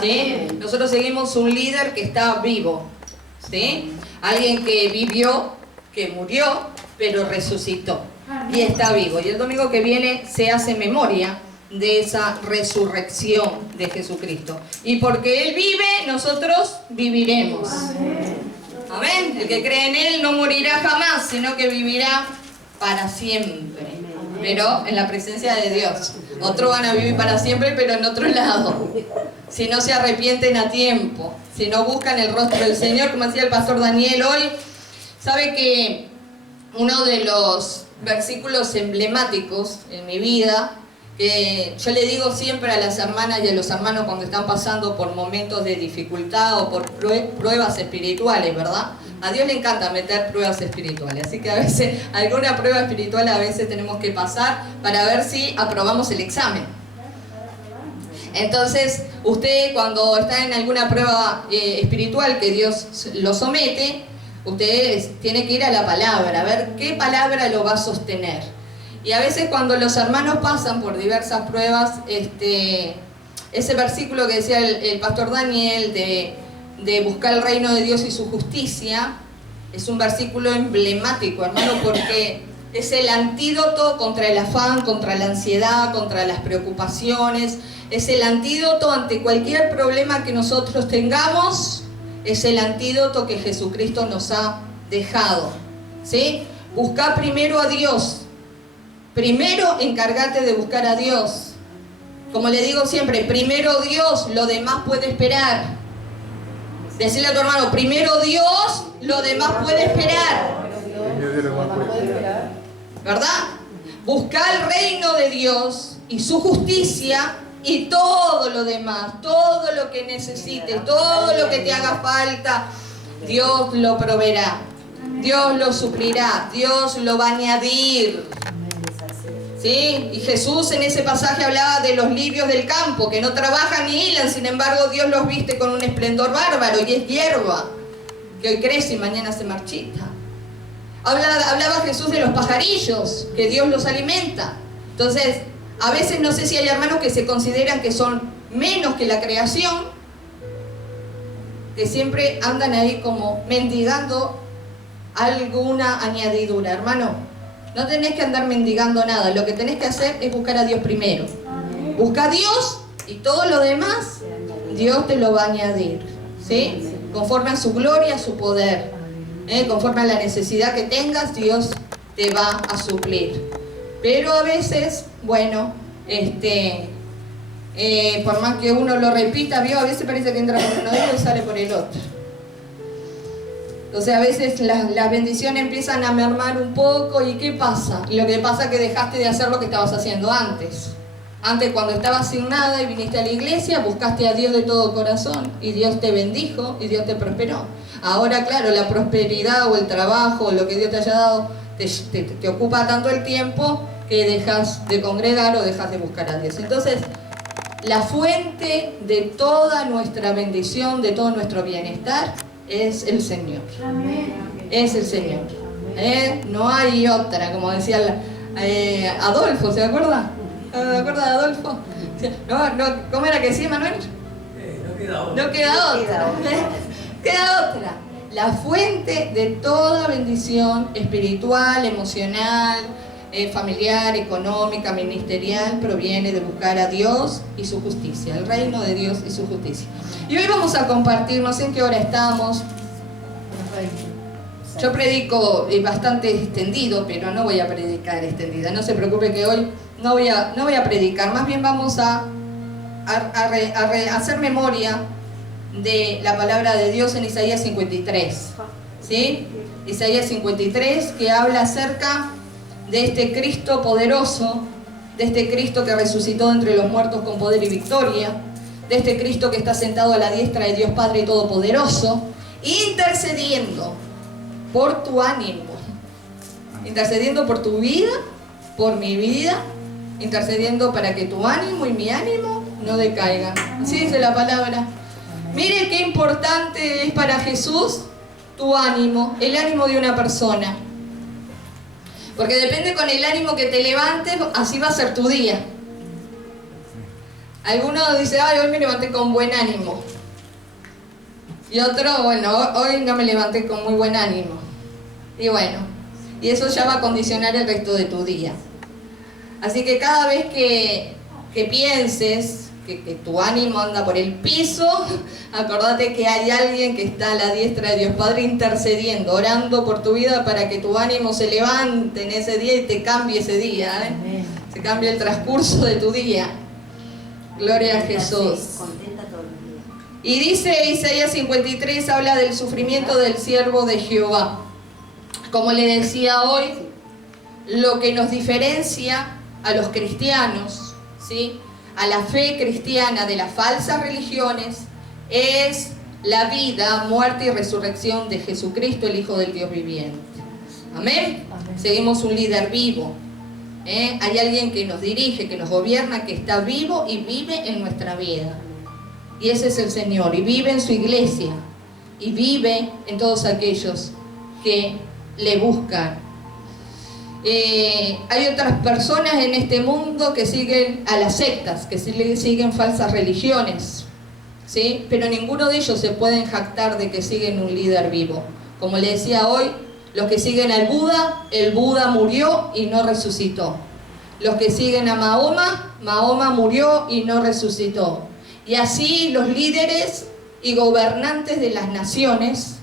¿sí? Nosotros seguimos un líder que está vivo, ¿sí? Alguien que vivió, que murió, pero resucitó y está vivo. Y el domingo que viene se hace memoria de esa resurrección de Jesucristo. Y porque Él vive, nosotros viviremos. Amén. El que cree en Él no morirá jamás, sino que vivirá para siempre. Pero en la presencia de Dios. Otros van a vivir para siempre, pero en otro lado. Si no se arrepienten a tiempo, si no buscan el rostro del Señor, como decía el pastor Daniel hoy, sabe que uno de los versículos emblemáticos en mi vida, que yo le digo siempre a las hermanas y a los hermanos cuando están pasando por momentos de dificultad o por pruebas espirituales, ¿verdad? A Dios le encanta meter pruebas espirituales, así que a veces, alguna prueba espiritual a veces tenemos que pasar para ver si aprobamos el examen. Entonces, usted cuando está en alguna prueba espiritual que Dios lo somete, usted tiene que ir a la palabra, a ver qué palabra lo va a sostener. Y a veces cuando los hermanos pasan por diversas pruebas, ese versículo que decía el pastor Daniel de buscar el reino de Dios y su justicia, es un versículo emblemático, hermano, porque es el antídoto contra el afán, contra la ansiedad, contra las preocupaciones, es el antídoto ante cualquier problema que nosotros tengamos, es el antídoto que Jesucristo nos ha dejado, ¿sí? Busca primero a Dios. Primero encárgate de buscar a Dios. Como le digo siempre, primero Dios, lo demás puede esperar. Decirle a tu hermano, primero Dios, lo demás puede esperar. ¿Verdad? Busca el reino de Dios y su justicia y todo lo demás, todo lo que necesites, todo lo que te haga falta, Dios lo proveerá. Dios lo suplirá, Dios lo va a añadir. ¿Sí? Y Jesús en ese pasaje hablaba de los lirios del campo, que no trabajan ni hilan, sin embargo Dios los viste con un esplendor bárbaro, y es hierba, que hoy crece y mañana se marchita. Hablaba Jesús de los pajarillos, que Dios los alimenta. Entonces, a veces no sé si hay hermanos que se consideran que son menos que la creación, que siempre andan ahí como mendigando alguna añadidura. Hermano, no tenés que andar mendigando nada, lo que tenés que hacer es buscar a Dios primero. Busca a Dios y todo lo demás Dios te lo va a añadir, ¿sí? Conforme a su gloria, a su poder, conforme a la necesidad que tengas, Dios te va a suplir. Pero a veces, bueno, por más que uno lo repita, ¿vio? A veces parece que entra por un oído y sale por el otro. Entonces a veces las bendiciones empiezan a mermar un poco. ¿Y qué pasa? Y lo que pasa es que dejaste de hacer lo que estabas haciendo antes. Antes, cuando estabas sin nada y viniste a la iglesia, buscaste a Dios de todo corazón y Dios te bendijo y Dios te prosperó. Ahora, claro, la prosperidad o el trabajo o lo que Dios te haya dado te ocupa tanto el tiempo que dejas de congregar o dejas de buscar a Dios. Entonces, la fuente de toda nuestra bendición, de todo nuestro bienestar, es el Señor. Amén. Es el Señor. No hay otra, como decía Adolfo, ¿se acuerda? ¿Se acuerda de Adolfo? ¿Cómo era que decía Manuel? No queda otra. No queda otra. Queda otra. La fuente de toda bendición espiritual, emocional, familiar, económica, ministerial, proviene de buscar a Dios y su justicia, el reino de Dios y su justicia. Y hoy vamos a compartir, no sé en qué hora estamos. Yo predico bastante extendido, pero no voy a predicar extendida. No se preocupe que hoy no voy a predicar. Más bien vamos a hacer memoria de la palabra de Dios en Isaías 53. ¿Sí? Isaías 53, que habla acerca de este Cristo poderoso, de este Cristo que resucitó entre los muertos con poder y victoria, de este Cristo que está sentado a la diestra de Dios Padre Todopoderoso, intercediendo por tu ánimo, intercediendo por tu vida, por mi vida, intercediendo para que tu ánimo y mi ánimo no decaigan. Así dice la palabra. Mire qué importante es para Jesús tu ánimo, el ánimo de una persona. Porque depende con el ánimo que te levantes, así va a ser tu día. Algunos dicen, ay, hoy me levanté con buen ánimo. Y otro, bueno, hoy no me levanté con muy buen ánimo. Y bueno, y eso ya va a condicionar el resto de tu día. Así que cada vez que pienses que tu ánimo anda por el piso, acordate que hay alguien que está a la diestra de Dios Padre intercediendo, orando por tu vida para que tu ánimo se levante en ese día y te cambie ese día, ¿eh? Se cambie el transcurso de tu día. Gloria a Jesús. Y dice Isaías 53, habla del sufrimiento del siervo de Jehová. Como le decía hoy, lo que nos diferencia a los cristianos, ¿sí?, a la fe cristiana de las falsas religiones, es la vida, muerte y resurrección de Jesucristo, el Hijo del Dios viviente. Amén. Seguimos un líder vivo. Hay alguien que nos dirige, que nos gobierna, que está vivo y vive en nuestra vida. Y ese es el Señor, y vive en su iglesia, y vive en todos aquellos que le buscan. Hay otras personas en este mundo que siguen a las sectas, que siguen falsas religiones, ¿sí? Pero ninguno de ellos se pueden jactar de que siguen un líder vivo. Como le decía hoy, los que siguen al Buda, el Buda murió y no resucitó. Los que siguen a Mahoma, Mahoma murió y no resucitó. Y así los líderes y gobernantes de las naciones,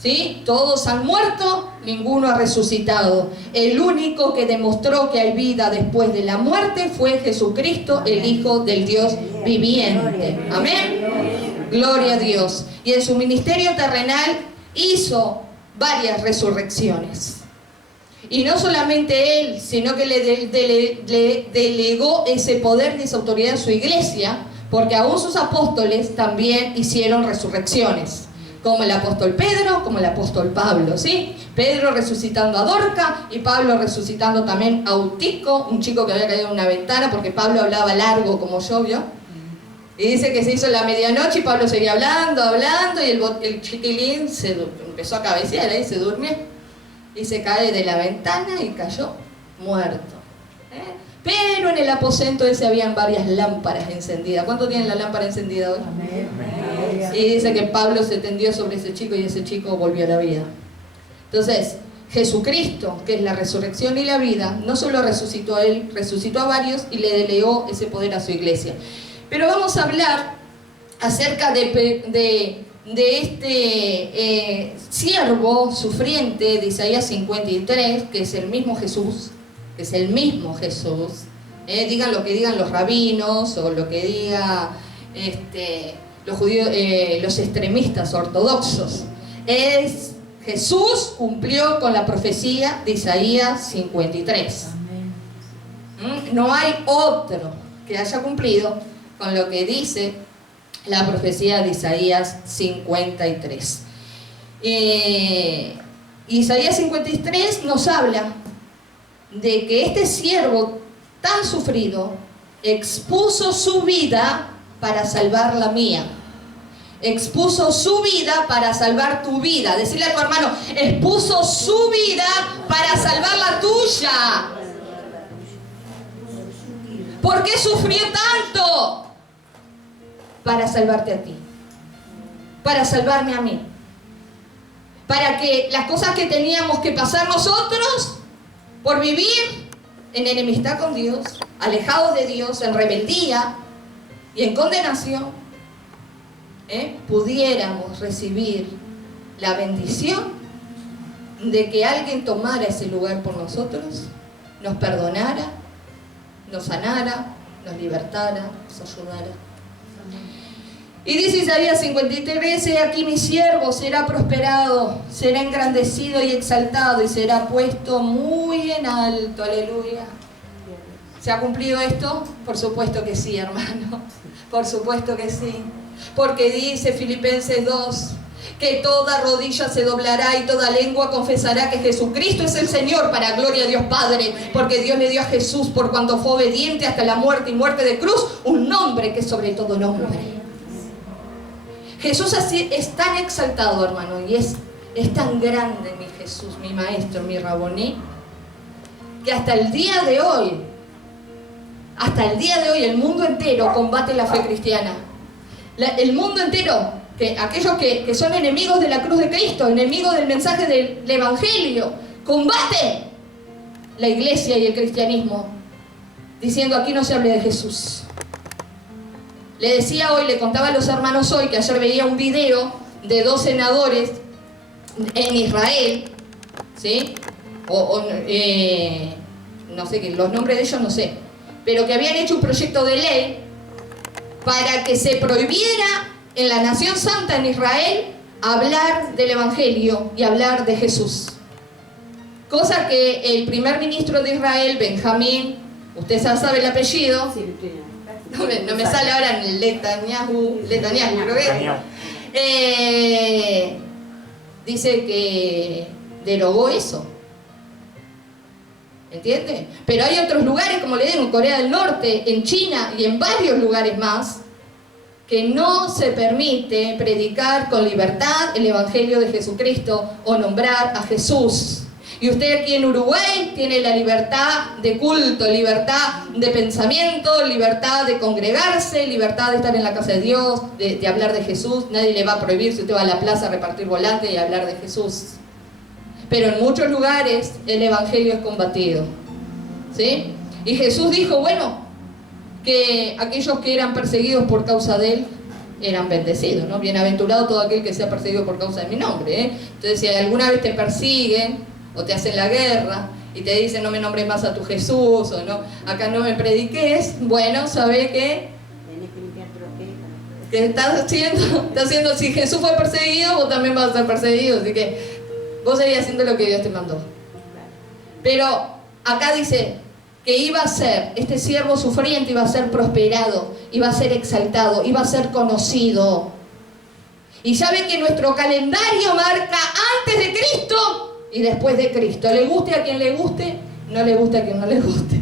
¿sí?, todos han muerto, ninguno ha resucitado. El único que demostró que hay vida después de la muerte fue Jesucristo, el Hijo del Dios viviente. Amén. Gloria a Dios. Y en su ministerio terrenal hizo varias resurrecciones. Y no solamente él, sino que le delegó ese poder y esa autoridad a su iglesia, porque aún sus apóstoles también hicieron resurrecciones. Como el apóstol Pedro, como el apóstol Pablo, ¿sí? Pedro resucitando a Dorca y Pablo resucitando también a Eutico, un chico que había caído en una ventana, porque Pablo hablaba largo como yo, ¿vio? Y dice que se hizo la medianoche y Pablo seguía hablando, y el chiquilín empezó a cabecear y se durmió. Y se cae de la ventana y cayó muerto. Pero en el aposento ese habían varias lámparas encendidas. ¿Cuánto tienen la lámpara encendida hoy? Amén. Y dice que Pablo se tendió sobre ese chico y ese chico volvió a la vida. Entonces, Jesucristo, que es la resurrección y la vida, no solo resucitó a él, resucitó a varios y le delegó ese poder a su iglesia. Pero vamos a hablar acerca de este siervo sufriente de Isaías 53, que es el mismo Jesús, digan lo que digan los rabinos o lo que digan los judíos, los extremistas ortodoxos. Jesús cumplió con la profecía de Isaías 53. No hay otro que haya cumplido con lo que dice la profecía de Isaías 53. Isaías 53 nos habla de que este siervo tan sufrido expuso su vida para salvar la mía. Expuso su vida para salvar tu vida. Decirle a tu hermano, expuso su vida para salvar la tuya. ¿Por qué sufrió tanto? Para salvarte a ti, para salvarme a mí, para que las cosas que teníamos que pasar nosotros por vivir en enemistad con Dios, alejados de Dios, en rebeldía y en condenación, pudiéramos recibir la bendición de que alguien tomara ese lugar por nosotros, nos perdonara, nos sanara, nos libertara, nos ayudara. Y dice Isaías 53, he aquí mi siervo será prosperado, será engrandecido y exaltado y será puesto muy en alto. Aleluya. ¿Se ha cumplido esto? Por supuesto que sí, hermano. Por supuesto que sí. Porque dice Filipenses 2, que toda rodilla se doblará y toda lengua confesará que Jesucristo es el Señor, para gloria de Dios Padre, porque Dios le dio a Jesús, por cuanto fue obediente hasta la muerte y muerte de cruz, un nombre que es sobre todo nombre. Jesús así es tan exaltado, hermano, y es tan grande mi Jesús, mi Maestro, mi Raboní, que hasta el día de hoy Hasta el día de hoy el mundo entero combate la fe cristiana. El mundo entero, aquellos que son enemigos de la cruz de Cristo, enemigos del mensaje del Evangelio, combate la iglesia y el cristianismo, diciendo aquí no se hable de Jesús. Le decía hoy, le contaba a los hermanos hoy, que ayer veía un video de 2 senadores en Israel, ¿sí? No sé, los nombres de ellos no sé, pero que habían hecho un proyecto de ley para que se prohibiera en la Nación Santa en Israel hablar del Evangelio y hablar de Jesús. Cosa que el primer ministro de Israel, Benjamín, usted ya sabe el apellido, no me sale ahora en el Netanyahu creo que dice que derogó eso. ¿Entiende? Pero hay otros lugares, como le digo, en Corea del Norte, en China y en varios lugares más, que no se permite predicar con libertad el Evangelio de Jesucristo o nombrar a Jesús. Y usted aquí en Uruguay tiene la libertad de culto, libertad de pensamiento, libertad de congregarse, libertad de estar en la casa de Dios, de hablar de Jesús. Nadie le va a prohibir si usted va a la plaza a repartir volantes y a hablar de Jesús. Pero en muchos lugares el Evangelio es combatido, ¿sí? Y Jesús dijo, bueno, que aquellos que eran perseguidos por causa de Él eran bendecidos, ¿no? Bienaventurado todo aquel que sea perseguido por causa de mi nombre, ¿eh? Entonces, si alguna vez te persiguen o te hacen la guerra y te dicen no me nombres más a tu Jesús o no, acá no me prediques, bueno, sabe que estás haciendo, si Jesús fue perseguido, vos también vas a ser perseguido, así que vos seguís haciendo lo que Dios te mandó. Pero acá dice que iba a ser, este siervo sufriente iba a ser prosperado, iba a ser exaltado, iba a ser conocido. Y sabe que nuestro calendario marca antes de Cristo y después de Cristo. Le guste a quien le guste, no le guste a quien no le guste.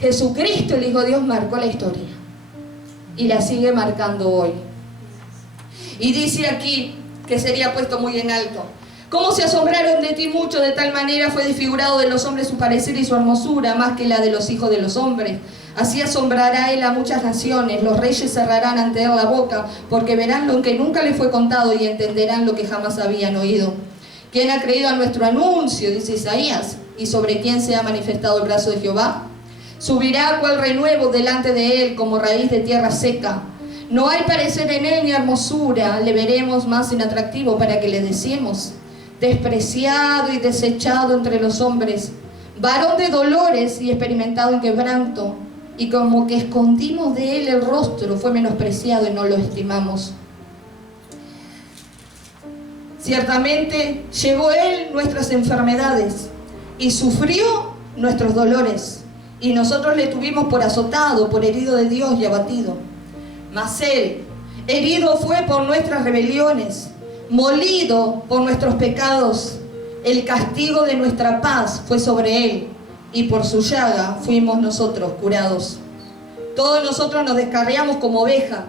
Jesucristo, el Hijo de Dios, marcó la historia y la sigue marcando hoy. Y dice aquí que sería puesto muy en alto. ¿Cómo se asombraron de ti mucho? De tal manera fue desfigurado de los hombres su parecer y su hermosura, más que la de los hijos de los hombres. Así asombrará él a muchas naciones, los reyes cerrarán ante él la boca, porque verán lo que nunca les fue contado y entenderán lo que jamás habían oído. ¿Quién ha creído a nuestro anuncio?, dice Isaías, y sobre quién se ha manifestado el brazo de Jehová. Subirá cual renuevo delante de él, como raíz de tierra seca. No hay parecer en él ni hermosura, le veremos más inatractivo para que le deseemos. Despreciado y desechado entre los hombres, varón de dolores y experimentado en quebranto, y como que escondimos de él el rostro, fue menospreciado y no lo estimamos. Ciertamente llevó él nuestras enfermedades y sufrió nuestros dolores, y nosotros le tuvimos por azotado, por herido de Dios y abatido. Mas él, herido fue por nuestras rebeliones, molido por nuestros pecados. El castigo de nuestra paz fue sobre él, y por su llaga fuimos nosotros curados. Todos nosotros nos descarriamos como oveja,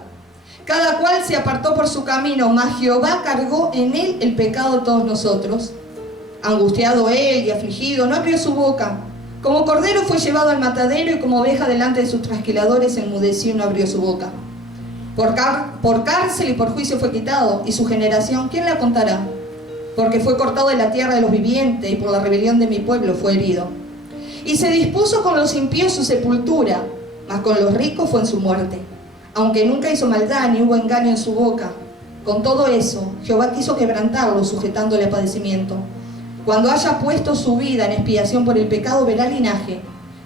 cada cual se apartó por su camino, mas Jehová cargó en él el pecado de todos nosotros. Angustiado él y afligido, no abrió su boca. Como cordero fue llevado al matadero, y como oveja delante de sus trasquiladores enmudeció y no abrió su boca. Por cárcel y por juicio fue quitado, y su generación, ¿quién la contará? Porque fue cortado de la tierra de los vivientes, y por la rebelión de mi pueblo fue herido. Y se dispuso con los impíos su sepultura, mas con los ricos fue en su muerte. Aunque nunca hizo maldad, ni hubo engaño en su boca. Con todo eso, Jehová quiso quebrantarlo, sujetándole a padecimiento. Cuando haya puesto su vida en expiación por el pecado, verá linaje.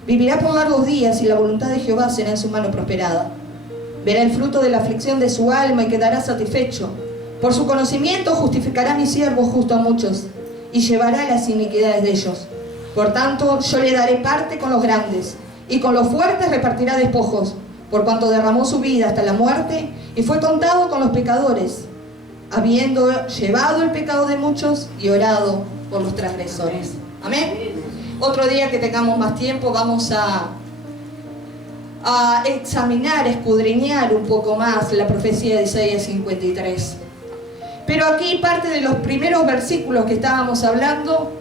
Vivirá por largos días, y la voluntad de Jehová será en su mano prosperada. Verá el fruto de la aflicción de su alma y quedará satisfecho. Por su conocimiento justificará a mi siervo justo a muchos, y llevará las iniquidades de ellos. Por tanto, yo le daré parte con los grandes, y con los fuertes repartirá despojos, por cuanto derramó su vida hasta la muerte, y fue contado con los pecadores, habiendo llevado el pecado de muchos y orado por los transgresores. Amén. Otro día que tengamos más tiempo vamos a examinar, escudriñar un poco más la profecía de Isaías 53. Pero aquí parte de los primeros versículos que estábamos hablando,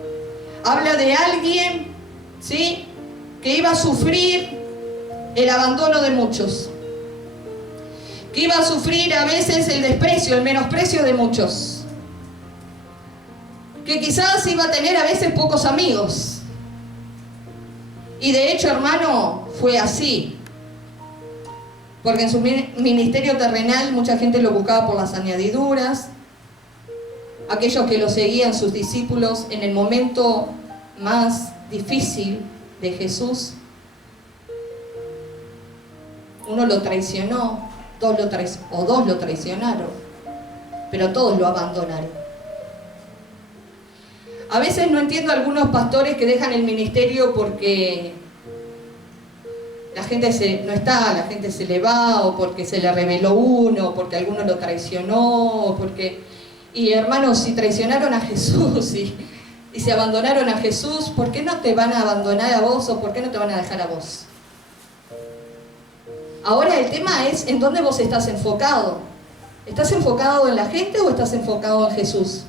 habla de alguien, ¿sí?, que iba a sufrir el abandono de muchos, que iba a sufrir a veces el desprecio, el menosprecio de muchos, que quizás iba a tener a veces pocos amigos. Y de hecho, hermano, fue así. Porque en su ministerio terrenal mucha gente lo buscaba por las añadiduras. Aquellos que lo seguían, sus discípulos, en el momento más difícil de Jesús, uno lo traicionó, dos lo traicionaron, pero todos lo abandonaron. A veces no entiendo a algunos pastores que dejan el ministerio porque la gente no está, la gente se le va, o porque se le rebeló uno, o porque alguno lo traicionó, o porque... Y hermanos, si traicionaron a Jesús y se abandonaron a Jesús, ¿por qué no te van a abandonar a vos o por qué no te van a dejar a vos? Ahora el tema es en dónde vos estás enfocado. ¿Estás enfocado en la gente o estás enfocado en Jesús?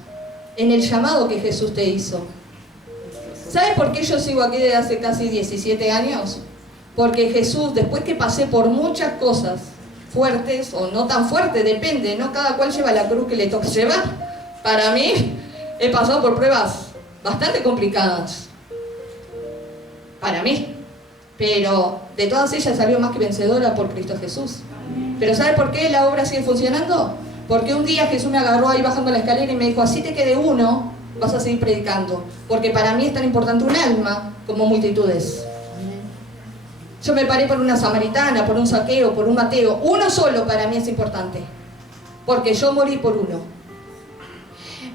En el llamado que Jesús te hizo. ¿Sabes por qué yo sigo aquí desde hace casi 17 años? Porque Jesús, después que pasé por muchas cosas fuertes o no tan fuertes, depende, ¿no? Cada cual lleva la cruz que le toca llevar. Para mí, he pasado por pruebas bastante complicadas. Para mí. Pero de todas ellas salió más que vencedora por Cristo Jesús. Pero ¿sabe por qué la obra sigue funcionando? Porque un día Jesús me agarró ahí bajando la escalera y me dijo, así te quede uno, vas a seguir predicando. Porque para mí es tan importante un alma como multitudes. Yo me paré por una samaritana, por un Zaqueo, por un Mateo. Uno solo para mí es importante. Porque yo morí por uno.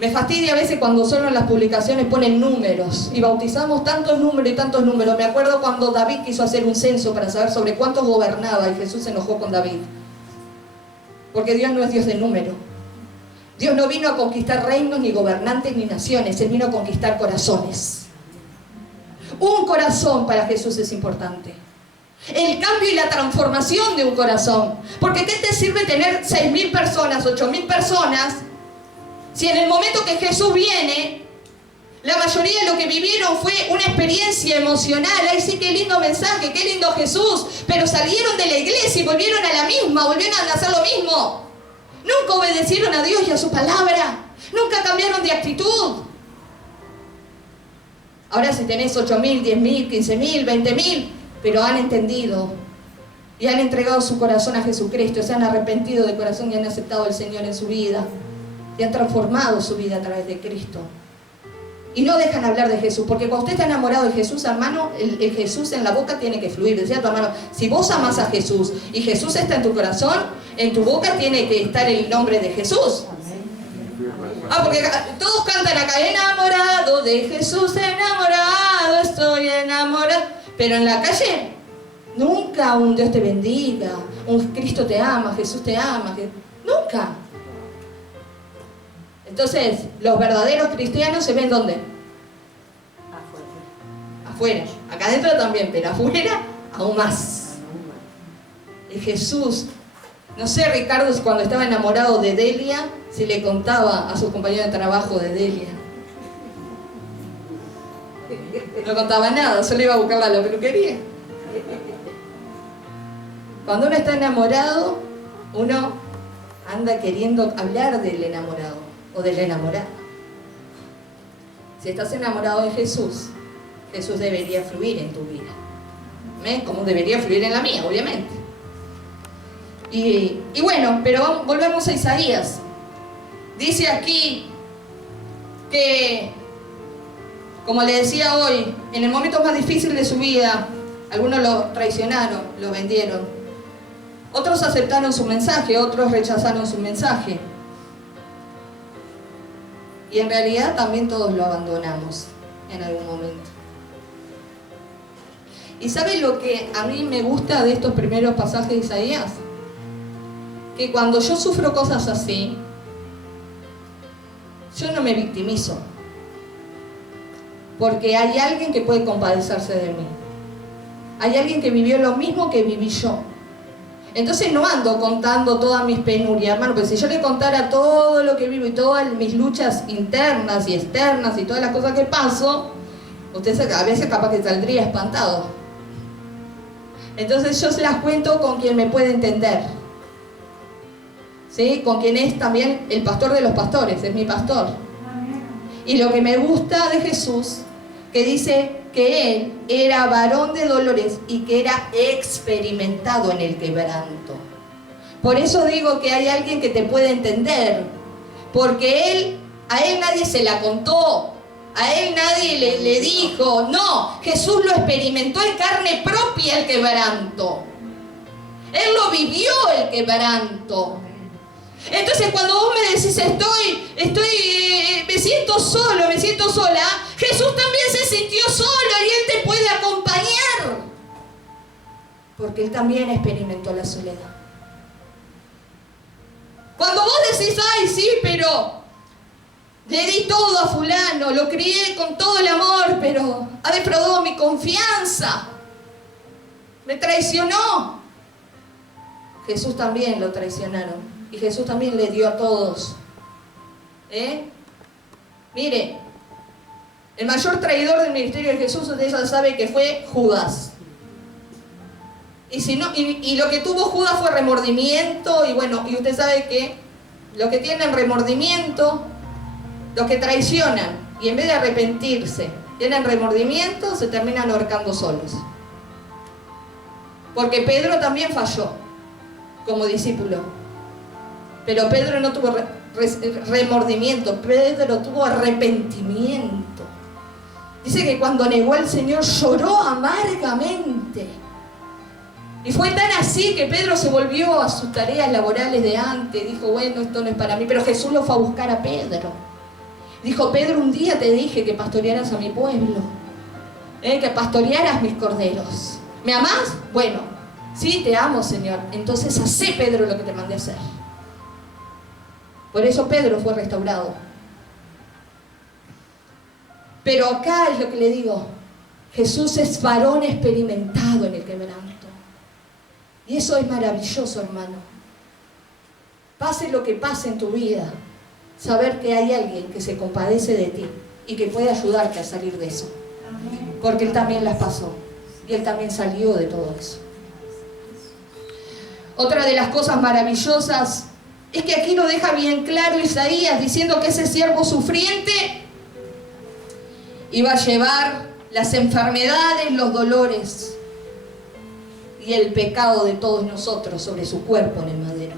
Me fastidia a veces cuando solo en las publicaciones ponen números. Y bautizamos tantos números y tantos números. Me acuerdo cuando David quiso hacer un censo para saber sobre cuántos gobernaba y Jesús se enojó con David. Porque Dios no es Dios de número. Dios no vino a conquistar reinos, ni gobernantes, ni naciones. Él vino a conquistar corazones. Un corazón para Jesús es importante. El cambio y la transformación de un corazón. Porque ¿qué te sirve tener 6.000 personas, 8.000 personas, si en el momento que Jesús viene, la mayoría de lo que vivieron fue una experiencia emocional? Ay, sí, qué lindo mensaje, qué lindo Jesús, pero salieron de la iglesia y volvieron a la misma, volvieron a hacer lo mismo. Nunca obedecieron a Dios y a su palabra. Nunca cambiaron de actitud. Ahora si tenés 8.000, 10.000, 15.000, 20.000, pero han entendido y han entregado su corazón a Jesucristo, se han arrepentido de corazón y han aceptado al Señor en su vida y han transformado su vida a través de Cristo. Y no dejan hablar de Jesús, porque cuando usted está enamorado de Jesús, hermano, el Jesús en la boca tiene que fluir. Decía tu hermano, si vos amás a Jesús y Jesús está en tu corazón, en tu boca tiene que estar el nombre de Jesús. Ah, porque todos cantan acá, enamorado de Jesús, enamorado, estoy enamorado. Pero en la calle, nunca un Dios te bendiga, un Cristo te ama, Jesús te ama, nunca. Entonces, los verdaderos cristianos se ven ¿dónde? Afuera. Acá adentro también, pero afuera aún más. Y Jesús, no sé, Ricardo, cuando estaba enamorado de Delia, si le contaba a sus compañeros de trabajo de Delia. No contaba nada, solo iba a buscarla a la peluquería. Cuando uno está enamorado, uno anda queriendo hablar del enamorado o de la enamorada. Si estás enamorado de Jesús, Jesús debería fluir en tu vida. ¿Ven? Como debería fluir en la mía, obviamente. Y bueno, pero volvemos a Isaías. Dice aquí que, como le decía hoy, en el momento más difícil de su vida, algunos lo traicionaron, lo vendieron. Otros aceptaron su mensaje, otros rechazaron su mensaje. Y en realidad también todos lo abandonamos en algún momento. ¿Y sabe lo que a mí me gusta de estos primeros pasajes de Isaías? Que cuando yo sufro cosas así, yo no me victimizo. Porque hay alguien que puede compadecerse de mí. Hay alguien que vivió lo mismo que viví yo. Entonces no ando contando todas mis penurias, hermano, porque si yo le contara todo lo que vivo y todas mis luchas internas y externas y todas las cosas que paso, usted a veces capaz que saldría espantado. Entonces yo se las cuento con quien me puede entender. ¿Sí? Con quien es también el pastor de los pastores, es mi pastor. Y lo que me gusta de Jesús, que dice que Él era varón de dolores y que era experimentado en el quebranto. Por eso digo que hay alguien que te puede entender, porque a Él nadie se la contó, a Él nadie le dijo, no, Jesús lo experimentó en carne propia el quebranto. Él lo vivió el quebranto. Entonces cuando vos me decís me siento solo, me siento sola, Jesús también se sintió solo y Él te puede acompañar. Porque Él también experimentó la soledad. Cuando vos decís, ay sí, pero le di todo a fulano, lo crié con todo el amor, pero ha defraudado mi confianza, me traicionó. Jesús también lo traicionaron. Y Jesús también le dio a todos. Mire, el mayor traidor del ministerio de Jesús, usted ya sabe que fue Judas. Y lo que tuvo Judas fue remordimiento. Y bueno, y usted sabe que los que tienen remordimiento, los que traicionan, y en vez de arrepentirse, tienen remordimiento, se terminan ahorcando solos. Porque Pedro también falló como discípulo. Pero Pedro no tuvo remordimiento, Pedro tuvo arrepentimiento. Dice que cuando negó al Señor lloró amargamente. Y fue tan así que Pedro se volvió a sus tareas laborales de antes. Dijo, bueno, esto no es para mí. Pero Jesús lo fue a buscar a Pedro. Dijo, Pedro, un día te dije que pastorearas a mi pueblo, que pastorearas mis corderos. ¿Me amás? Bueno, sí, te amo, Señor. Entonces hacé, Pedro, lo que te mandé a hacer. Por eso Pedro fue restaurado. Pero acá es lo que le digo. Jesús es varón experimentado en el quebranto. Y eso es maravilloso, hermano. Pase lo que pase en tu vida, saber que hay alguien que se compadece de ti y que puede ayudarte a salir de eso. Porque Él también las pasó. Y Él también salió de todo eso. Otra de las cosas maravillosas es que aquí lo deja bien claro Isaías, diciendo que ese siervo sufriente iba a llevar las enfermedades, los dolores y el pecado de todos nosotros sobre su cuerpo en el madero.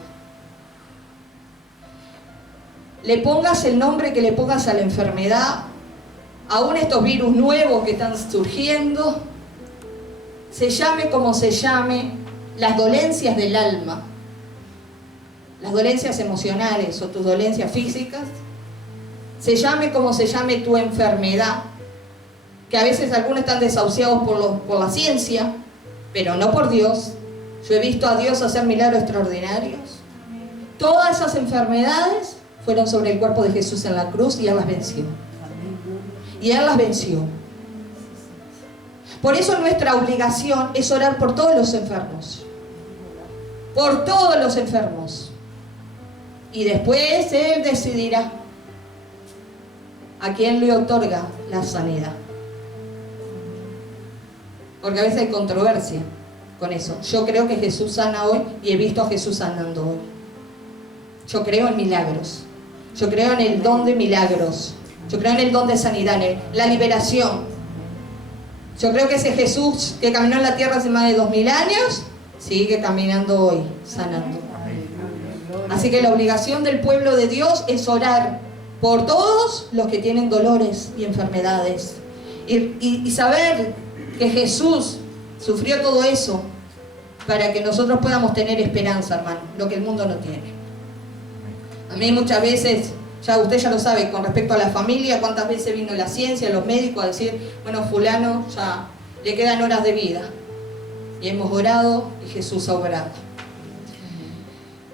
Le pongas el nombre que le pongas a la enfermedad, aún estos virus nuevos que están surgiendo, se llame como se llame, las dolencias del alma, las dolencias emocionales o tus dolencias físicas, se llame como se llame tu enfermedad, que a veces algunos están desahuciados por la ciencia, pero no por Dios. Yo he visto a Dios hacer milagros extraordinarios. Todas esas enfermedades fueron sobre el cuerpo de Jesús en la cruz y Él las venció. Y Él las venció. Por eso nuestra obligación es orar por todos los enfermos. Por todos los enfermos. Y después Él decidirá a quién le otorga la sanidad. Porque a veces hay controversia con eso. Yo creo que Jesús sana hoy y he visto a Jesús sanando hoy. Yo creo en milagros. Yo creo en el don de milagros. Yo creo en el don de sanidad, en la liberación. Yo creo que ese Jesús que caminó en la tierra hace más de 2000 años, sigue caminando hoy, sanando. Así que la obligación del pueblo de Dios es orar por todos los que tienen dolores y enfermedades. Y saber que Jesús sufrió todo eso para que nosotros podamos tener esperanza, hermano, lo que el mundo no tiene. A mí muchas veces, ya usted ya lo sabe, con respecto a la familia, cuántas veces vino la ciencia, los médicos a decir, bueno, fulano ya le quedan horas de vida. Y hemos orado y Jesús ha obrado.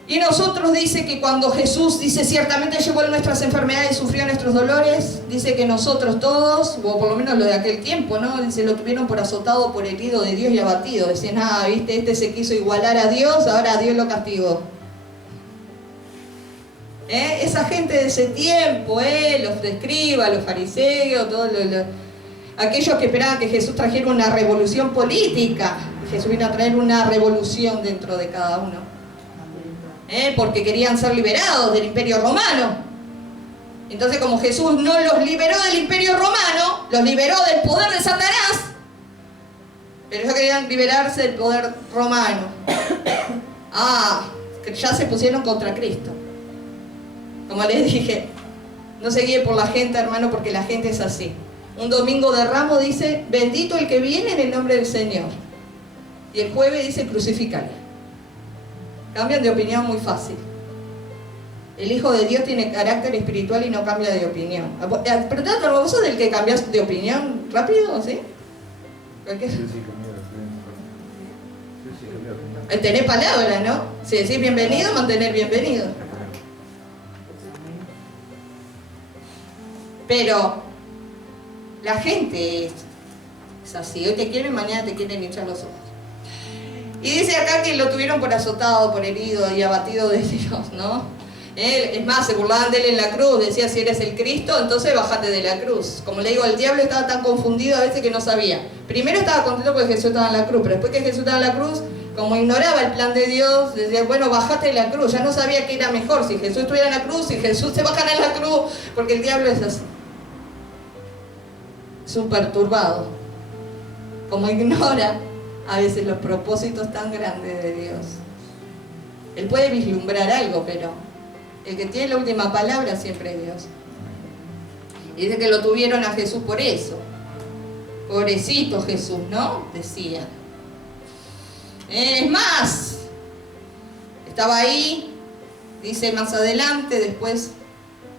Y nosotros dice que cuando Jesús dice ciertamente llevó nuestras enfermedades, sufrió nuestros dolores, dice que nosotros todos, o por lo menos lo de aquel tiempo, ¿no? Dice, lo tuvieron por azotado, por herido de Dios y abatido. Decían, viste, este se quiso igualar a Dios, ahora Dios lo castigó. Esa gente de ese tiempo, los escribas, los fariseos, aquellos que esperaban que Jesús trajera una revolución política, Jesús vino a traer una revolución dentro de cada uno. Porque querían ser liberados del Imperio Romano. Entonces, como Jesús no los liberó del Imperio Romano, los liberó del poder de Satanás, pero ellos querían liberarse del poder romano. Que ya se pusieron contra Cristo. Como les dije, no se guíe por la gente, hermano, porque la gente es así. Un domingo de Ramos dice, bendito el que viene en el nombre del Señor. Y el jueves dice, crucifícale. Cambian de opinión muy fácil. El Hijo de Dios tiene carácter espiritual y no cambia de opinión. Pero vos sos del que cambias de opinión rápido, ¿sí? Tener palabra, ¿no? Si decís bienvenido, mantener bienvenido. Pero la gente es así. Hoy te quieren, mañana te quieren hinchar los ojos. Y dice acá que lo tuvieron por azotado, por herido y abatido de Dios, ¿no? Es más, se burlaban de él en la cruz, decía, si eres el Cristo, entonces bájate de la cruz. Como le digo, el diablo estaba tan confundido a veces que no sabía. Primero estaba contento porque Jesús estaba en la cruz, pero después que Jesús estaba en la cruz, como ignoraba el plan de Dios, decía, bueno, bájate de la cruz. Ya no sabía qué era mejor, si Jesús estuviera en la cruz, si Jesús se bajara en la cruz, porque el diablo es así. Es un perturbado. Como ignora a veces los propósitos tan grandes de Dios. Él puede vislumbrar algo, pero el que tiene la última palabra siempre es Dios. Y dice que lo tuvieron a Jesús por eso. Pobrecito Jesús, ¿no? Decía. Es más, estaba ahí, dice más adelante, después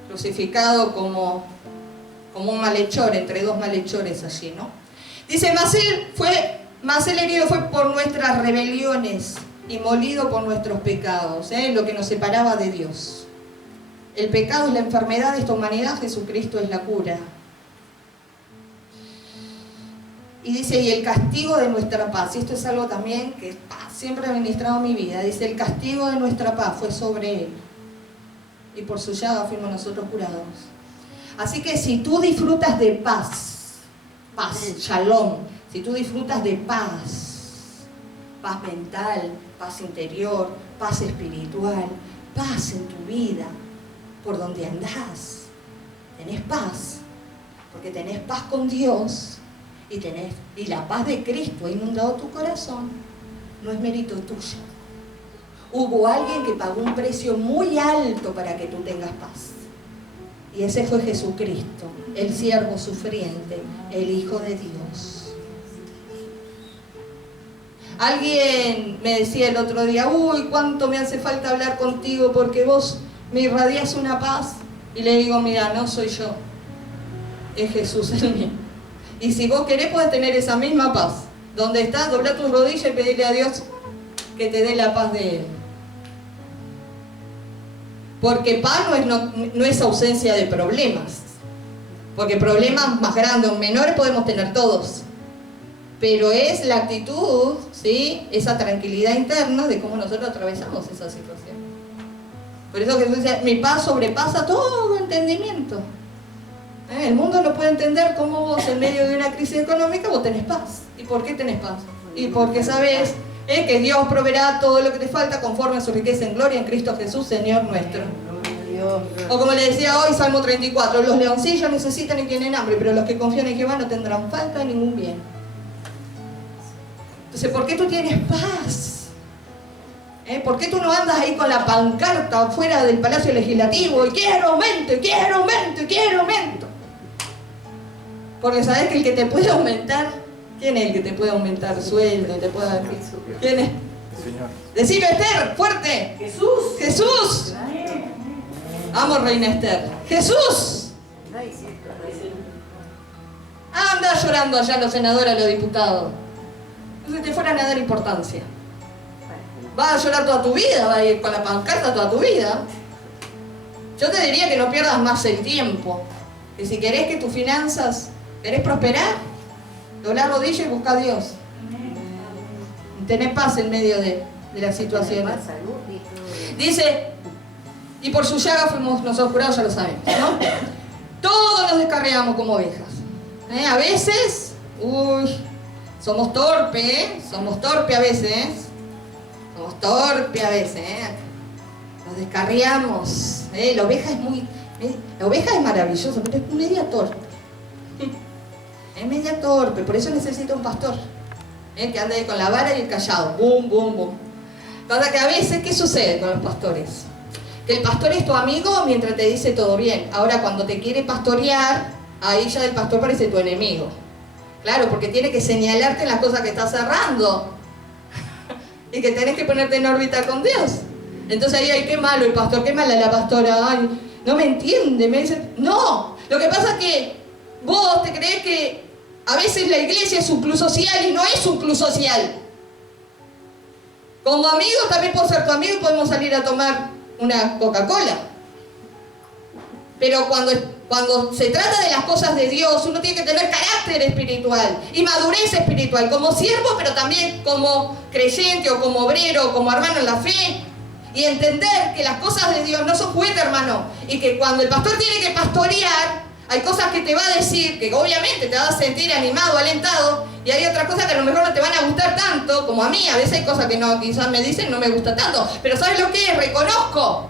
crucificado como un malhechor, entre dos malhechores allí, ¿no? Dice, mas él herido fue por nuestras rebeliones y molido por nuestros pecados, lo que nos separaba de Dios. El pecado es la enfermedad de esta humanidad, Jesucristo es la cura. Y dice, y el castigo de nuestra paz, y esto es algo también que siempre ha ministrado mi vida, dice, el castigo de nuestra paz fue sobre él, y por su llaga fuimos nosotros curados. Así que si tú disfrutas de paz, shalom, si tú disfrutas de paz mental, paz interior, paz espiritual, paz en tu vida, por donde andás, tenés paz, porque tenés paz con Dios y la paz de Cristo ha inundado tu corazón, no es mérito tuyo. Hubo alguien que pagó un precio muy alto para que tú tengas paz. Y ese fue Jesucristo, el siervo sufriente, el Hijo de Dios. Alguien me decía el otro día, uy, cuánto me hace falta hablar contigo porque vos me irradias una paz. Y le digo, mira, no soy yo, es Jesús en mí. Y si vos querés, podés tener esa misma paz. Donde estás, dobla tus rodillas y pedirle a Dios que te dé la paz de Él. Porque paz no es ausencia de problemas. Porque problemas más grandes o menores podemos tener todos. Pero es la actitud, ¿sí? Esa tranquilidad interna de cómo nosotros atravesamos esa situación. Por eso Jesús dice, mi paz sobrepasa todo entendimiento. El mundo no puede entender cómo vos en medio de una crisis económica vos tenés paz. ¿Y por qué tenés paz? Y porque sabés que Dios proveerá todo lo que te falta conforme a su riqueza en gloria en Cristo Jesús, Señor nuestro. O como le decía hoy, Salmo 34, los leoncillos necesitan y tienen hambre, pero los que confían en Jehová no tendrán falta de ningún bien. Entonces, ¿por qué tú tienes paz? ¿Por qué tú no andas ahí con la pancarta fuera del Palacio Legislativo y quiero aumento, y quiero aumento, y quiero aumento? Porque sabes que el que te puede aumentar, ¿quién es el que te puede aumentar sueldo? Te puede dar... ¿Quién es? El Señor. Decime, Esther, fuerte. Jesús. Jesús. Amo, reina Esther. Jesús. Anda llorando allá los senadores, los diputados. No se te fueran a dar importancia. Vas a llorar toda tu vida, vas a ir con la pancarta toda tu vida. Yo te diría que no pierdas más el tiempo. Que si querés que tus finanzas, querés prosperar, doblar rodillas y busca a Dios. Tener paz en medio de las situaciones. Dice, y por su llaga fuimos nosotros curados, ya lo sabemos, ¿no? Todos nos descarriamos como ovejas. A veces, Somos torpes, ¿eh? Somos torpes a veces, ¿eh? Somos torpes a veces, ¿eh? Nos descarriamos, ¿eh? La oveja es maravillosa, pero es media torpe. Es media torpe, por eso necesita un pastor, ¿eh? Que ande ahí con la vara y el callado. Bum, bum, bum. Pasa que a veces, ¿qué sucede con los pastores? Que el pastor es tu amigo mientras te dice todo bien. Ahora, cuando te quiere pastorear, ahí ya el pastor parece tu enemigo. Claro, porque tiene que señalarte las cosas que estás cerrando. Y que tenés que ponerte en órbita con Dios. Entonces ahí, ay, qué malo el pastor, qué mala la pastora. Ay, no me entiende, me dice... No, lo que pasa es que vos te crees que a veces la iglesia es un club social y no es un club social. Como amigos, también puedo ser tu amigo y podemos salir a tomar una Coca-Cola. Pero cuando se trata de las cosas de Dios, uno tiene que tener carácter espiritual y madurez espiritual, como siervo, pero también como creyente o como obrero o como hermano en la fe. Y entender que las cosas de Dios no son juguete, hermano. Y que cuando el pastor tiene que pastorear, hay cosas que te va a decir, que obviamente te vas a sentir animado, alentado, y hay otras cosas que a lo mejor no te van a gustar tanto, como a mí, a veces hay cosas que no, quizás me dicen no me gusta tanto, pero ¿sabes lo que es? Reconozco.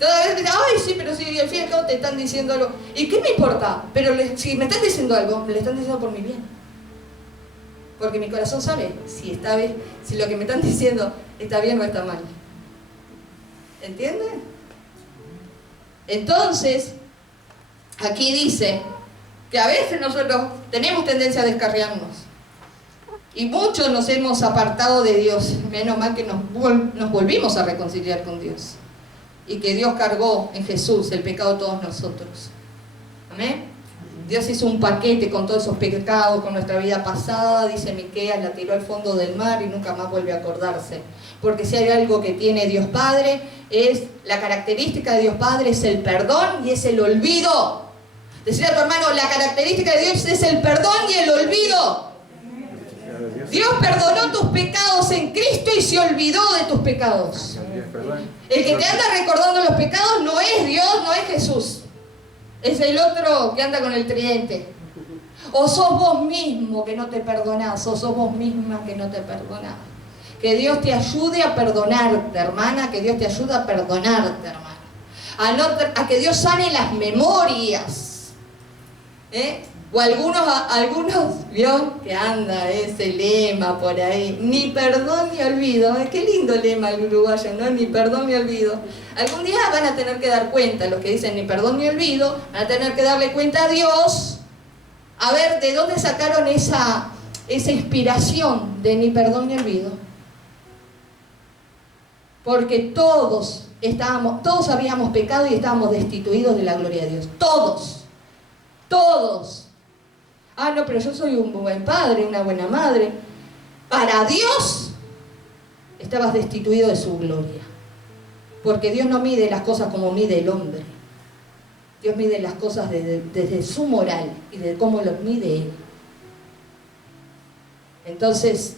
Toda vez me dicen, ay sí, pero si al fin y al cabo te están diciendo algo, ¿y qué me importa? Pero si me están diciendo algo, me lo están diciendo por mi bien. Porque mi corazón sabe si está bien, si lo que me están diciendo está bien o está mal. ¿Entienden? Entonces, aquí dice que a veces nosotros tenemos tendencia a descarriarnos. Y muchos nos hemos apartado de Dios. Menos mal que nos volvimos a reconciliar con Dios. Y que Dios cargó en Jesús el pecado de todos nosotros. Amén. Dios hizo un paquete con todos esos pecados, con nuestra vida pasada, dice Miqueas, la tiró al fondo del mar y nunca más vuelve a acordarse. Porque si hay algo que tiene Dios Padre, la característica de Dios Padre es el perdón y es el olvido. Decirle a tu hermano, la característica de Dios es el perdón y el olvido. Dios perdonó tus pecados en Cristo y se olvidó de tus pecados. El que te anda recordando los pecados no es Dios, no es Jesús. Es el otro que anda con el tridente. O sos vos mismo que no te perdonás, o sos vos misma que no te perdonás. Que Dios te ayude a perdonarte, hermana, que Dios te ayude a perdonarte, hermana. A que Dios sane las memorias. O algunos, ¿vio? Que anda ese lema por ahí. Ni perdón ni olvido. Qué lindo lema el uruguayo, ¿no? Ni perdón ni olvido. Algún día van a tener que dar cuenta, los que dicen ni perdón ni olvido, van a tener que darle cuenta a Dios, a ver de dónde sacaron esa inspiración de ni perdón ni olvido. Porque todos habíamos pecado y estábamos destituidos de la gloria de Dios. Todos. Ah, no, pero yo soy un buen padre, una buena madre. Para Dios, estabas destituido de su gloria. Porque Dios no mide las cosas como mide el hombre. Dios mide las cosas desde su moral y de cómo los mide Él. Entonces,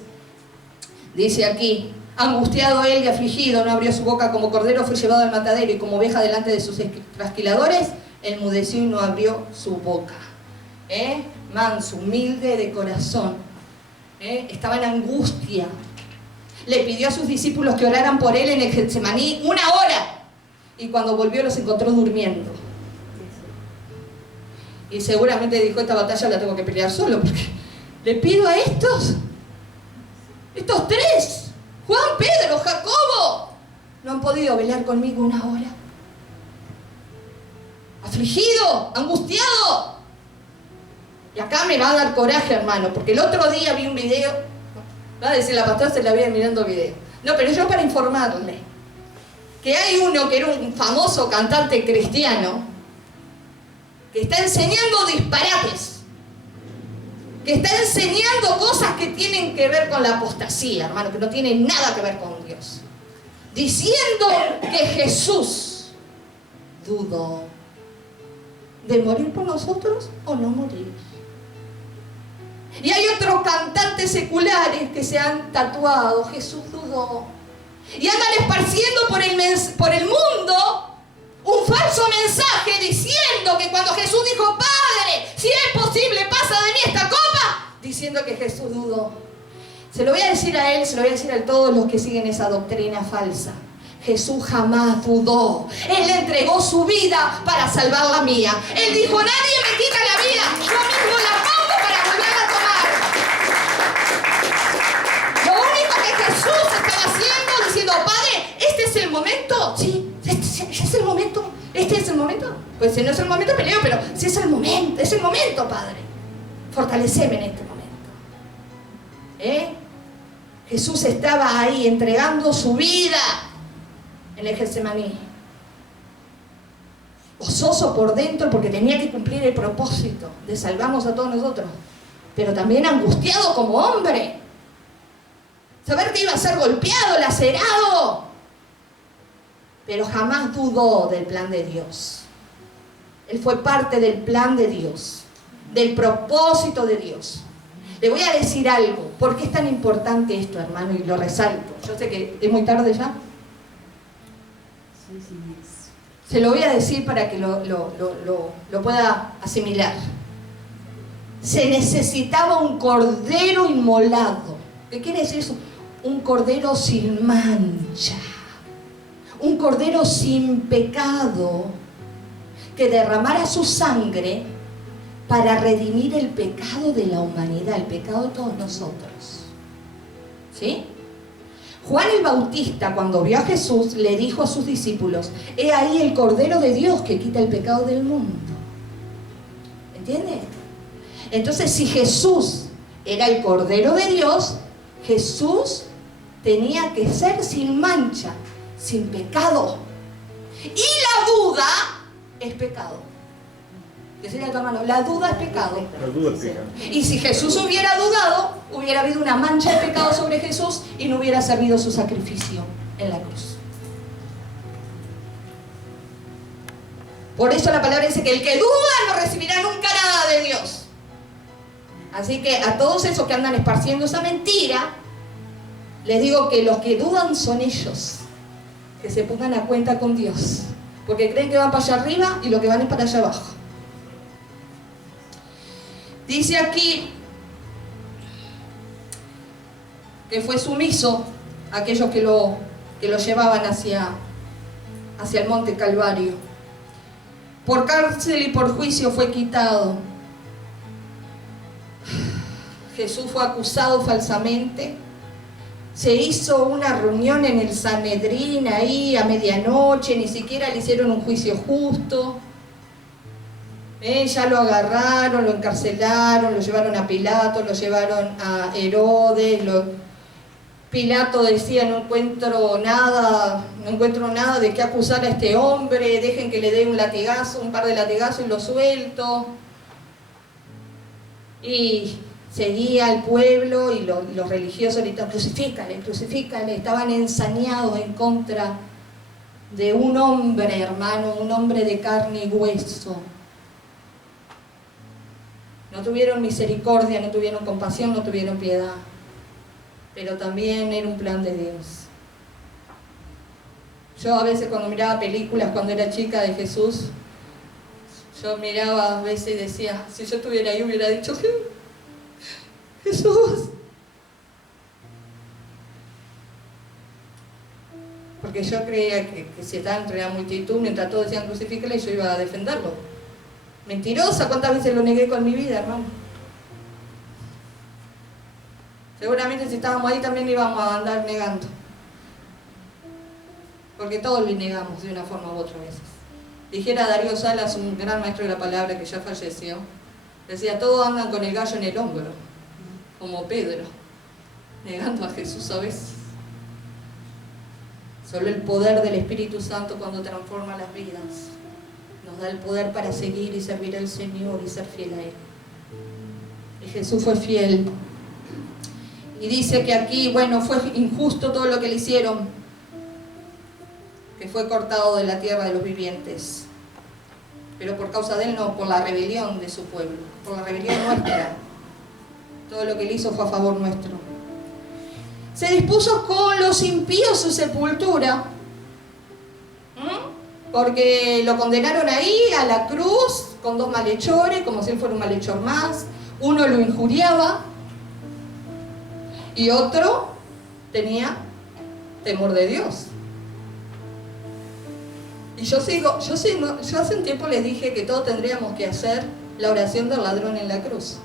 dice aquí, angustiado él y afligido, no abrió su boca, como cordero fue llevado al matadero y como oveja delante de sus trasquiladores, enmudeció y no abrió su boca. Manso, humilde de corazón. Estaba en angustia. Le pidió a sus discípulos que oraran por él en el Getsemaní 1 hora. Y cuando volvió los encontró durmiendo. Y seguramente dijo, esta batalla la tengo que pelear solo, porque le pido a estos 3, Juan, Pedro, Jacobo, no han podido velar conmigo 1 hora. Afligido, angustiado. Y acá me va a dar coraje, hermano, porque el otro día vi un video, va a decir la pastora, se la veía mirando video. No, pero yo para informarle, que hay uno que era un famoso cantante cristiano, que está enseñando disparates, que está enseñando cosas que tienen que ver con la apostasía, hermano, que no tienen nada que ver con Dios. Diciendo que Jesús dudó de morir por nosotros o no morir. Y hay otros cantantes seculares que se han tatuado, Jesús dudó. Y andan esparciendo por el mundo un falso mensaje diciendo que cuando Jesús dijo, Padre, si es posible, pasa de mí esta copa, diciendo que Jesús dudó. Se lo voy a decir a él, se lo voy a decir a todos los que siguen esa doctrina falsa. Jesús jamás dudó. Él le entregó su vida para salvar la mía. Él dijo, nadie me quita la vida, yo mismo la pongo para volverla a tomar. Lo único que Jesús estaba haciendo, diciendo, Padre, ¿este es el momento? Sí, ¿este es el momento? ¿Este es el momento? Pues si no es el momento, peleo, pero si es el momento, Padre. Fortaleceme en este momento. Jesús estaba ahí entregando su vida en el Getsemaní, gozoso por dentro porque tenía que cumplir el propósito de salvarnos a todos nosotros, pero también angustiado como hombre, saber que iba a ser golpeado, lacerado, pero jamás dudó del plan de Dios. Él fue parte del plan de Dios, del propósito de Dios. Le voy a decir algo, ¿por qué es tan importante esto, hermano? Y lo resalto. Yo sé que es muy tarde ya. Se lo voy a decir para que lo pueda asimilar. Se necesitaba un cordero inmolado. ¿Qué quiere decir eso? Un cordero sin mancha. Un cordero sin pecado que derramara su sangre para redimir el pecado de la humanidad, el pecado de todos nosotros. ¿Sí? Juan el Bautista, cuando vio a Jesús, le dijo a sus discípulos, he ahí el Cordero de Dios que quita el pecado del mundo. ¿Entiendes? Entonces, si Jesús era el Cordero de Dios, Jesús tenía que ser sin mancha, sin pecado. Y la duda es pecado. Decirle a tu hermano, la duda es pecado. La duda es pecado. Y si Jesús hubiera dudado, hubiera habido una mancha de pecado sobre Jesús y no hubiera servido su sacrificio en la cruz. Por eso la palabra dice que el que duda no recibirá nunca nada de Dios. Así que a todos esos que andan esparciendo esa mentira, les digo que los que dudan son ellos. Que se pongan a cuenta con Dios. Porque creen que van para allá arriba y lo que van es para allá abajo. Dice aquí que fue sumiso a aquellos que lo llevaban hacia el monte Calvario. Por cárcel y por juicio fue quitado. Jesús fue acusado falsamente. Se hizo una reunión en el Sanedrín ahí a medianoche, ni siquiera le hicieron un juicio justo. Ya lo agarraron, lo encarcelaron, lo llevaron a Pilato, lo llevaron a Herodes. Pilato decía, no encuentro nada de qué acusar a este hombre, dejen que le dé un latigazo, un par de latigazos y lo suelto. Y seguía el pueblo y los religiosos gritaban, crucifícale, crucifícale. Estaban ensañados en contra de un hombre, hermano, un hombre de carne y hueso. No tuvieron misericordia, no tuvieron compasión, no tuvieron piedad. Pero también era un plan de Dios. Yo a veces cuando miraba películas cuando era chica de Jesús, yo miraba a veces y decía, si yo estuviera ahí hubiera dicho, Jesús. Porque yo creía que si estaba entre la multitud, mientras todos decían crucifícale, yo iba a defenderlo. Mentirosa, ¿cuántas veces lo negué con mi vida, hermano? Seguramente si estábamos ahí también íbamos a andar negando. Porque todos lo negamos de una forma u otra veces. Dijera Darío Salas, un gran maestro de la palabra que ya falleció, decía, todos andan con el gallo en el hombro, como Pedro, negando a Jesús a veces. Solo el poder del Espíritu Santo cuando transforma las vidas nos da el poder para seguir y servir al Señor y ser fiel a Él. Y Jesús fue fiel. Y dice que aquí, bueno, fue injusto todo lo que le hicieron, que fue cortado de la tierra de los vivientes. Pero por causa de Él no, por la rebelión de su pueblo, por la rebelión nuestra. Todo lo que Él hizo fue a favor nuestro. Se dispuso con los impíos su sepultura. porque lo condenaron ahí a la cruz con 2 malhechores, como si él fuera un malhechor más. Uno lo injuriaba y otro tenía temor de Dios. Y yo hace un tiempo les dije que todos tendríamos que hacer la oración del ladrón en la cruz,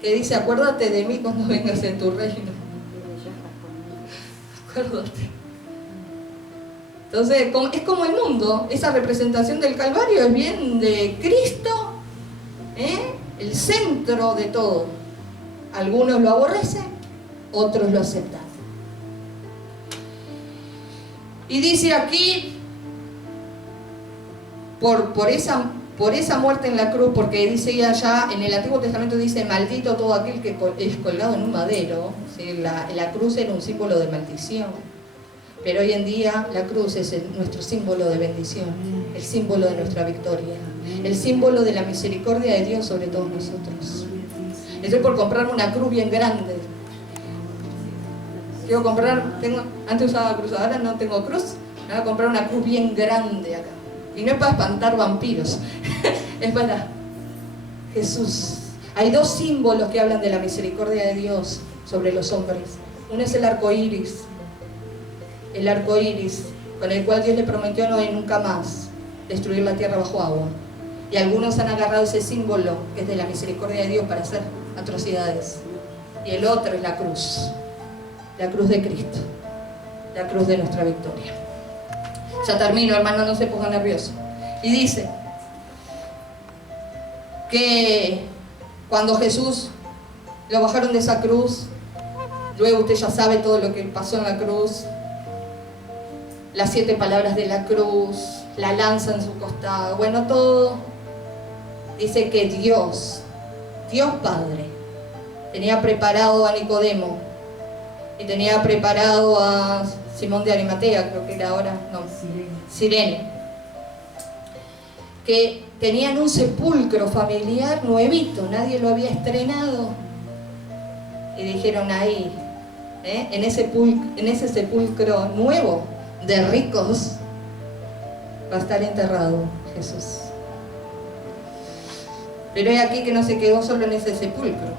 que dice: acuérdate de mí cuando vengas en tu reino. Acuérdate. Entonces, es como el mundo, esa representación del Calvario es bien de Cristo, el centro de todo. Algunos lo aborrecen, otros lo aceptan. Y dice aquí, por esa muerte en la cruz, porque dice allá, en el Antiguo Testamento dice: maldito todo aquel que es colgado en un madero. ¿Sí? La cruz era un símbolo de maldición. Pero hoy en día la cruz es nuestro símbolo de bendición, el símbolo de nuestra victoria, el símbolo de la misericordia de Dios sobre todos nosotros. Estoy por comprarme una cruz bien grande. Quiero comprar, antes usaba cruz, ahora no tengo cruz. Me voy a comprar una cruz bien grande acá. Y no es para espantar vampiros, es para Jesús. Hay 2 símbolos que hablan de la misericordia de Dios sobre los hombres. Uno es el arco iris. El arco iris, con el cual Dios le prometió a Noé nunca más destruir la tierra bajo agua. Y algunos han agarrado ese símbolo, que es de la misericordia de Dios, para hacer atrocidades. Y el otro es la cruz de Cristo, la cruz de nuestra victoria. Ya termino, hermano, no se ponga nervioso. Y dice que cuando Jesús lo bajaron de esa cruz, luego usted ya sabe todo lo que pasó en la cruz, las 7 palabras de la cruz, la lanza en su costado, bueno, todo. Dice que Dios Padre, tenía preparado a Nicodemo y tenía preparado a Simón de Arimatea, creo que era ahora, no, Sirene, que tenían un sepulcro familiar nuevito, nadie lo había estrenado, y dijeron ahí, en ese sepulcro nuevo de ricos va a estar enterrado Jesús. Pero he aquí que no se quedó solo en ese sepulcro.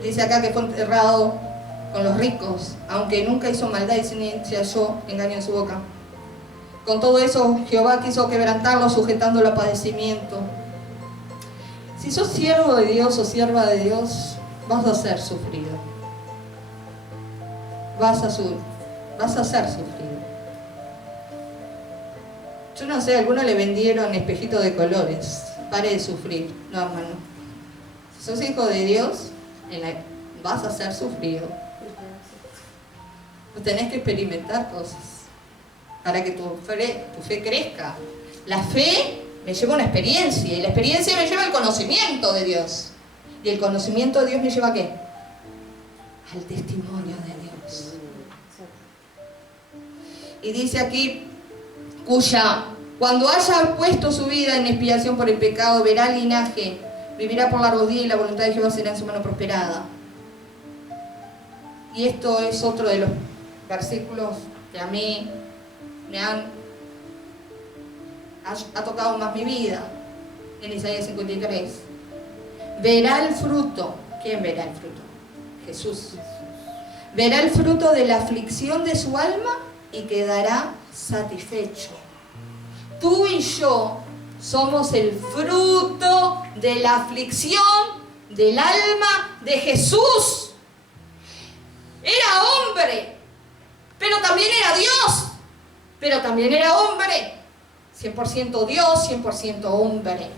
Dice acá que fue enterrado con los ricos, aunque nunca hizo maldad y se halló engaño en su boca. Con todo eso, Jehová quiso quebrantarlo, sujetándolo a padecimiento. Si sos siervo de Dios o sierva de Dios, vas a ser sufrido. Vas a ser sufrido. Yo no sé, a algunos le vendieron espejitos de colores. Pare de sufrir. No, hermano. Si sos hijo de Dios, vas a ser sufrido. Tenés que experimentar cosas para que tu fe crezca. La fe me lleva a una experiencia, y la experiencia me lleva al conocimiento de Dios. Y el conocimiento de Dios me lleva ¿a qué? Al testimonio de Dios. Y dice aquí, cuando haya puesto su vida en expiación por el pecado, verá el linaje, vivirá por largos días, y la voluntad de Jehová será en su mano prosperada. Y esto es otro de los versículos que a mí ha tocado más mi vida, en Isaías 53. Verá el fruto. ¿Quién verá el fruto? Jesús. Verá el fruto de la aflicción de su alma y quedará satisfecho. Tú y yo somos el fruto de la aflicción del alma de Jesús. Era hombre, pero también era Dios, pero también era hombre. 100% Dios, 100% hombre.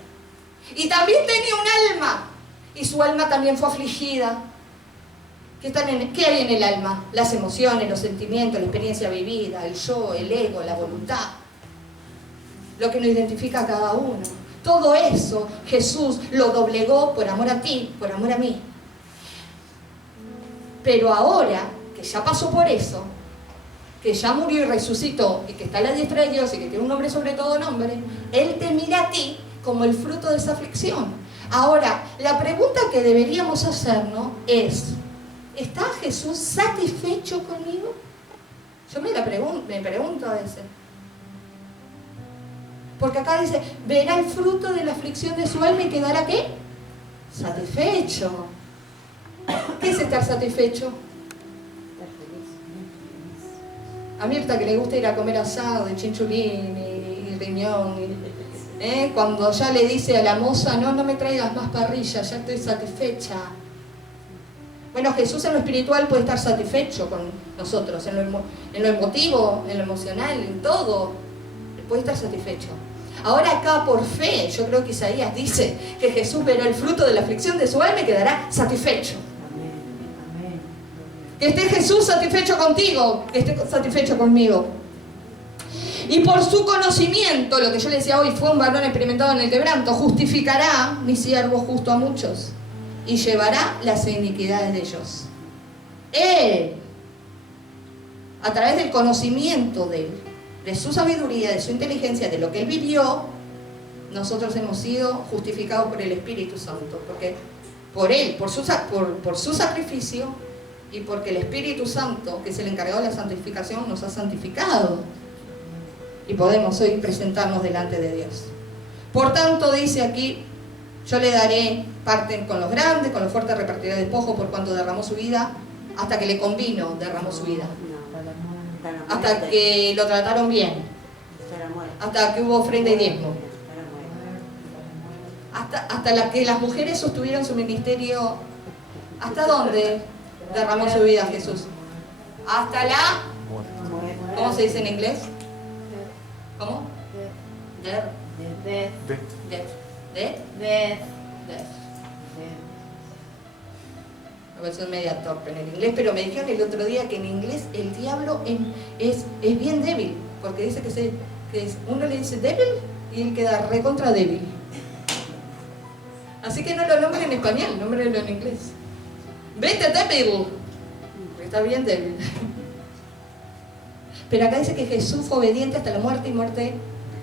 Y también tenía un alma, y su alma también fue afligida. ¿Qué hay en el alma? Las emociones, los sentimientos, la experiencia vivida, el yo, el ego, la voluntad. Lo que nos identifica a cada uno. Todo eso Jesús lo doblegó por amor a ti, por amor a mí. Pero ahora que ya pasó por eso, que ya murió y resucitó, y que está a la diestra de Dios y que tiene un nombre sobre todo nombre, Él te mira a ti como el fruto de esa aflicción. Ahora, la pregunta que deberíamos hacernos es: ¿está Jesús satisfecho conmigo? Yo me pregunto a veces. Porque acá dice, verá el fruto de la aflicción de su alma y quedará ¿qué? Satisfecho. ¿Qué es estar satisfecho? A Mirta, que le gusta ir a comer asado y chinchulín y riñón, cuando ya le dice a la moza, no me traigas más parrilla, ya estoy satisfecha. Bueno, Jesús en lo espiritual puede estar satisfecho con nosotros, en lo emotivo, en lo emocional, en todo, puede estar satisfecho. Ahora acá por fe, yo creo que Isaías dice que Jesús verá el fruto de la aflicción de su alma y quedará satisfecho. Que esté Jesús satisfecho contigo, que esté satisfecho conmigo. Y por su conocimiento, lo que yo le decía hoy, fue un varón experimentado en el quebranto, justificará mi siervo justo a muchos y llevará las iniquidades de ellos. Él, a través del conocimiento de él, de su sabiduría, de su inteligencia, de lo que él vivió, nosotros hemos sido justificados por el Espíritu Santo, porque por él, por su sacrificio, y porque el Espíritu Santo, que es el encargado de la santificación, nos ha santificado. Y podemos hoy presentarnos delante de Dios. Por tanto, dice aquí, yo le daré parte con los grandes, con los fuertes repartiré despojo por cuanto derramó su vida, hasta que le convino, derramó su vida. Hasta que lo trataron bien. Hasta que hubo ofrenda y diezmo. Hasta que las mujeres sostuvieron su ministerio. ¿Hasta dónde derramó su vida Jesús? Hasta la... ¿Cómo se dice en inglés? ¿Cómo? Death. A veces media torpe en el inglés, pero me dijeron el otro día que en inglés el diablo es bien débil, porque dice que uno le dice débil y él queda recontra débil. Así que no lo nombren en español, nómbrenlo en inglés. Vete débil, porque está bien débil. Pero acá dice que Jesús fue obediente hasta la muerte y muerte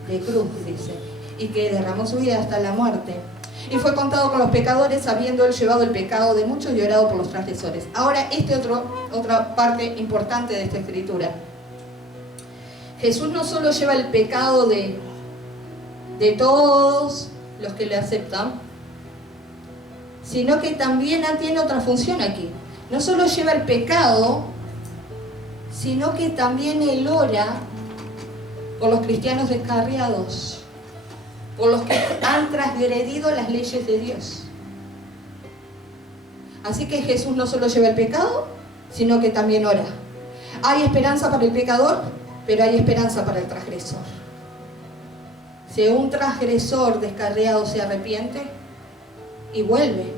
de cruz, dice, y que derramó su vida hasta la muerte. Y fue contado con los pecadores, habiendo él llevado el pecado de muchos y orado por los transgresores. Ahora, otra parte importante de esta escritura. Jesús no solo lleva el pecado de todos los que le aceptan, sino que también tiene otra función aquí. No solo lleva el pecado, sino que también él ora por los cristianos descarriados, por los que han transgredido las leyes de Dios. Así que Jesús no solo lleva el pecado, sino que también ora. Hay esperanza para el pecador, pero hay esperanza para el transgresor. Si un transgresor descarriado se arrepiente y vuelve,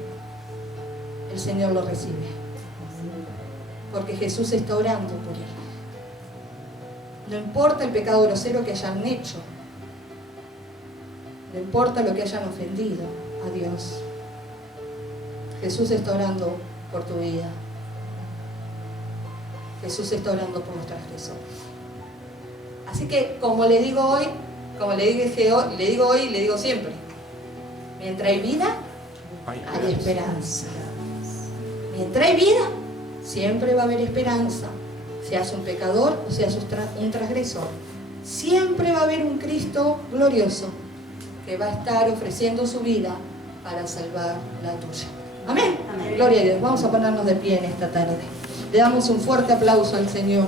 el Señor lo recibe. Porque Jesús está orando por él. No importa el pecado grosero que hayan hecho, no importa lo que hayan ofendido a Dios, Jesús está orando por tu vida. Jesús está orando por los transgresores. Así que, como le digo hoy, le digo siempre, mientras hay vida, hay esperanza. Mientras hay vida, siempre va a haber esperanza. Seas un pecador o seas un transgresor, siempre va a haber un Cristo glorioso que va a estar ofreciendo su vida para salvar la tuya. Amén. Amén. Gloria a Dios. Vamos a ponernos de pie en esta tarde. Le damos un fuerte aplauso al Señor.